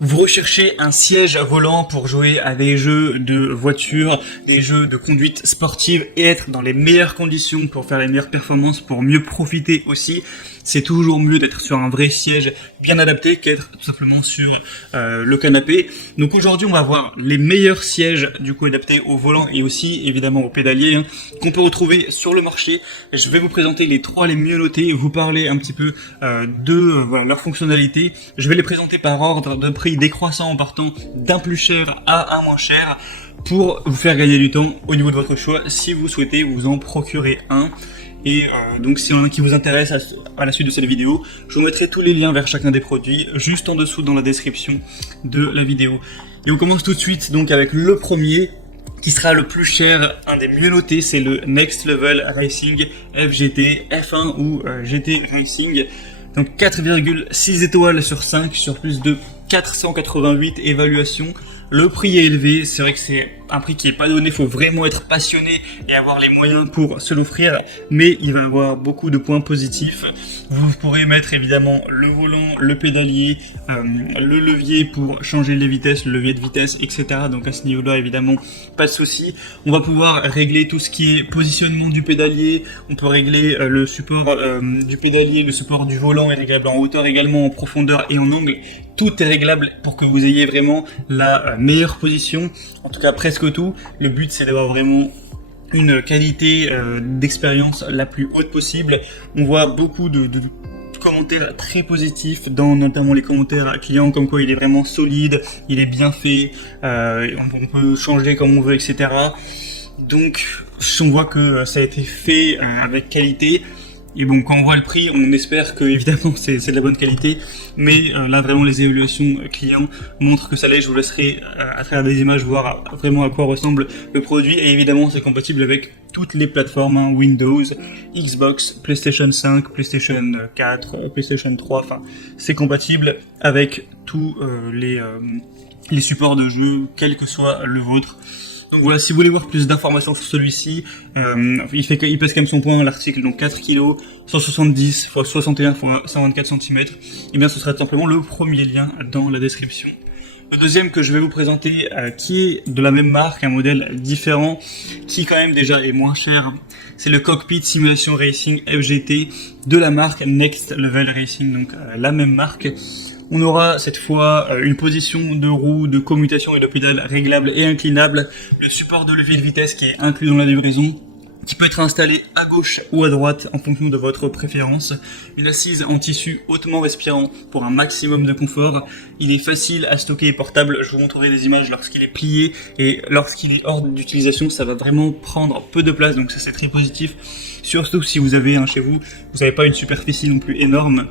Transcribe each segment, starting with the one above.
Vous recherchez un siège volant pour jouer à des jeux de voiture, des jeux de conduite sportive et être dans les meilleures conditions pour faire les meilleures performances, pour mieux profiter aussi. C'est toujours mieux d'être sur un vrai siège bien adapté qu'être tout simplement sur le canapé. Donc aujourd'hui on va voir les meilleurs sièges du coup adaptés au volant et aussi évidemment au pédalier qu'on peut retrouver sur le marché. Je vais vous présenter les trois les mieux notés, vous parler un petit peu de leur fonctionnalité. Je vais les présenter par ordre de prix décroissant en partant d'un plus cher à un moins cher pour vous faire gagner du temps au niveau de votre choix si vous souhaitez vous en procurer un. Et donc s'il y en a un qui vous intéresse à la suite de cette vidéo, je vous mettrai tous les liens vers chacun des produits juste en dessous dans la description de la vidéo. Et on commence tout de suite donc avec le premier qui sera le plus cher, un des mieux notés, c'est le Next Level Racing FGT F1 ou GT Racing. Donc 4,6 étoiles sur 5 sur plus de 488 évaluations. Le prix est élevé, c'est vrai que c'est un prix qui est pas donné, il faut vraiment être passionné et avoir les moyens pour se l'offrir, mais il va avoir beaucoup de points positifs. Vous pourrez mettre évidemment le volant, le pédalier, le levier pour changer les vitesses, le levier de vitesse, etc. Donc à ce niveau-là, évidemment, pas de souci. On va pouvoir régler tout ce qui est positionnement du pédalier, on peut régler le support du pédalier, le support du volant est réglable en hauteur également, en profondeur et en angle. Tout est réglable pour que vous ayez vraiment la meilleure position, en tout cas presque tout. Le but c'est d'avoir vraiment une qualité d'expérience la plus haute possible. On voit beaucoup de commentaires très positifs dans notamment les commentaires clients comme quoi il est vraiment solide, il est bien fait, on peut changer comme on veut, etc. Donc on voit que ça a été fait avec qualité. Et bon, quand on voit le prix, on espère que évidemment c'est de la bonne qualité, mais là vraiment les évaluations clients montrent que ça l'est. Je vous laisserai à travers des images voir vraiment à quoi ressemble le produit, et évidemment c'est compatible avec toutes les plateformes, Windows, Xbox, PlayStation 5, PlayStation 4, PlayStation 3, enfin c'est compatible avec tous les supports de jeu, quel que soit le vôtre. Donc voilà, si vous voulez voir plus d'informations sur celui-ci, il pèse quand même son poids, l'article, donc 4 kg, 170 x 61 x 124 cm, et bien ce sera tout simplement le premier lien dans la description. Le deuxième que je vais vous présenter, qui est de la même marque, un modèle différent, qui quand même déjà est moins cher, c'est le Cockpit Simulation Racing FGT de la marque Next Level Racing, donc la même marque. On aura cette fois une position de roue, de commutation et de pédale réglable et inclinable, le support de levier de vitesse qui est inclus dans la livraison, qui peut être installé à gauche ou à droite en fonction de votre préférence, une assise en tissu hautement respirant pour un maximum de confort. Il est facile à stocker et portable, je vous montrerai des images lorsqu'il est plié, et lorsqu'il est hors d'utilisation ça va vraiment prendre peu de place, donc ça c'est très positif, surtout si vous avez chez vous, vous n'avez pas une superficie non plus énorme,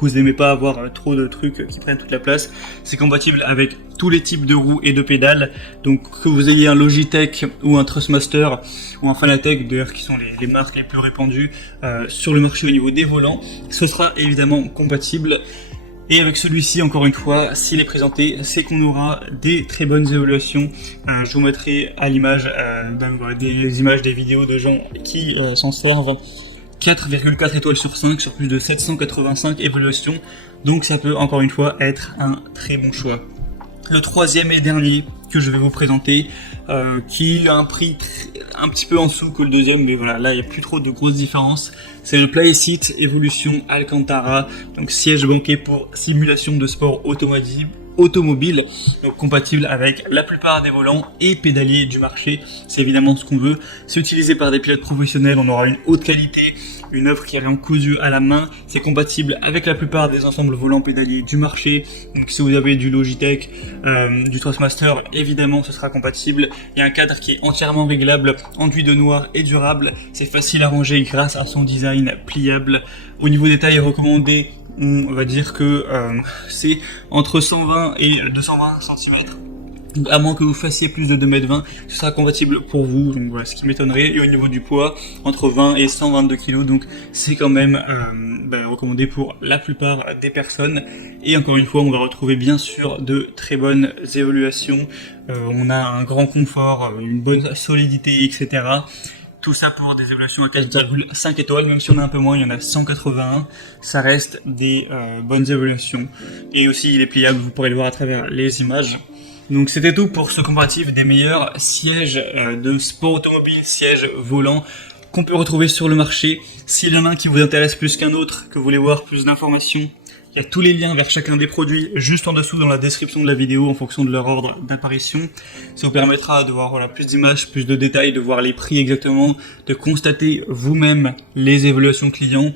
vous n'aimez pas avoir trop de trucs qui prennent toute la place. C'est compatible avec tous les types de roues et de pédales, donc que vous ayez un Logitech ou un Trustmaster ou un Fanatec d'ailleurs, qui sont les marques les plus répandues sur le marché au niveau des volants, ce sera évidemment compatible. Et avec celui-ci, encore une fois, s'il est présenté, c'est qu'on aura des très bonnes évaluations. Je vous mettrai à l'image des images, des vidéos de gens qui s'en servent. 4,4 étoiles sur 5 sur plus de 785 évaluations, donc ça peut encore une fois être un très bon choix. Le troisième et dernier que je vais vous présenter, qui a un prix un petit peu en dessous que le deuxième, mais voilà, là il n'y a plus trop de grosses différences, c'est le Playseat Evolution Alcantara, donc siège banquet pour simulation de sport automobile, donc compatible avec la plupart des volants et pédaliers du marché, c'est évidemment ce qu'on veut. C'est utilisé par des pilotes professionnels, on aura une haute qualité, une œuvre qui est en cousu à la main, c'est compatible avec la plupart des ensembles volants pédaliers du marché, donc si vous avez du Logitech, du Trustmaster, évidemment ce sera compatible. Il y a un cadre qui est entièrement réglable, enduit de noir et durable, c'est facile à ranger grâce à son design pliable. Au niveau des tailles recommandées, on va dire que c'est entre 120 et 220 cm. Donc, à moins que vous fassiez plus de 2,20 m, ce sera compatible pour vous, donc voilà, ce qui m'étonnerait. Et au niveau du poids, entre 20 et 122 kg, donc c'est quand même recommandé pour la plupart des personnes. Et encore une fois, on va retrouver bien sûr de très bonnes évaluations. On a un grand confort, une bonne solidité, etc. Tout ça pour des évaluations à 4,5 étoiles, même si on a un peu moins, il y en a 181, ça reste des bonnes évaluations. Et aussi il est pliable, vous pourrez le voir à travers les images. Donc c'était tout pour ce comparatif des meilleurs sièges de sport automobile, sièges volants qu'on peut retrouver sur le marché. S'il y en a un qui vous intéresse plus qu'un autre, que vous voulez voir plus d'informations, il y a tous les liens vers chacun des produits juste en dessous dans la description de la vidéo en fonction de leur ordre d'apparition. Ça vous permettra de voir plus d'images, plus de détails, de voir les prix exactement, de constater vous-même les évaluations clients,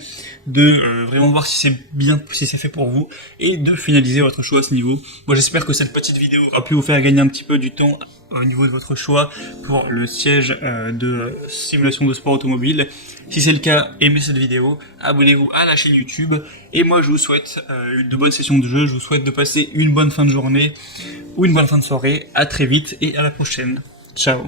de vraiment voir si c'est bien, si c'est fait pour vous et de finaliser votre choix à ce niveau. Moi j'espère que cette petite vidéo aura pu vous faire gagner un petit peu du temps au niveau de votre choix pour le siège de simulation de sport automobile. Si c'est le cas, aimez cette vidéo, abonnez-vous à la chaîne YouTube et moi je vous souhaite de bonnes sessions de jeu, je vous souhaite de passer une bonne fin de journée ou une bonne fin de soirée. À très vite et à la prochaine. Ciao.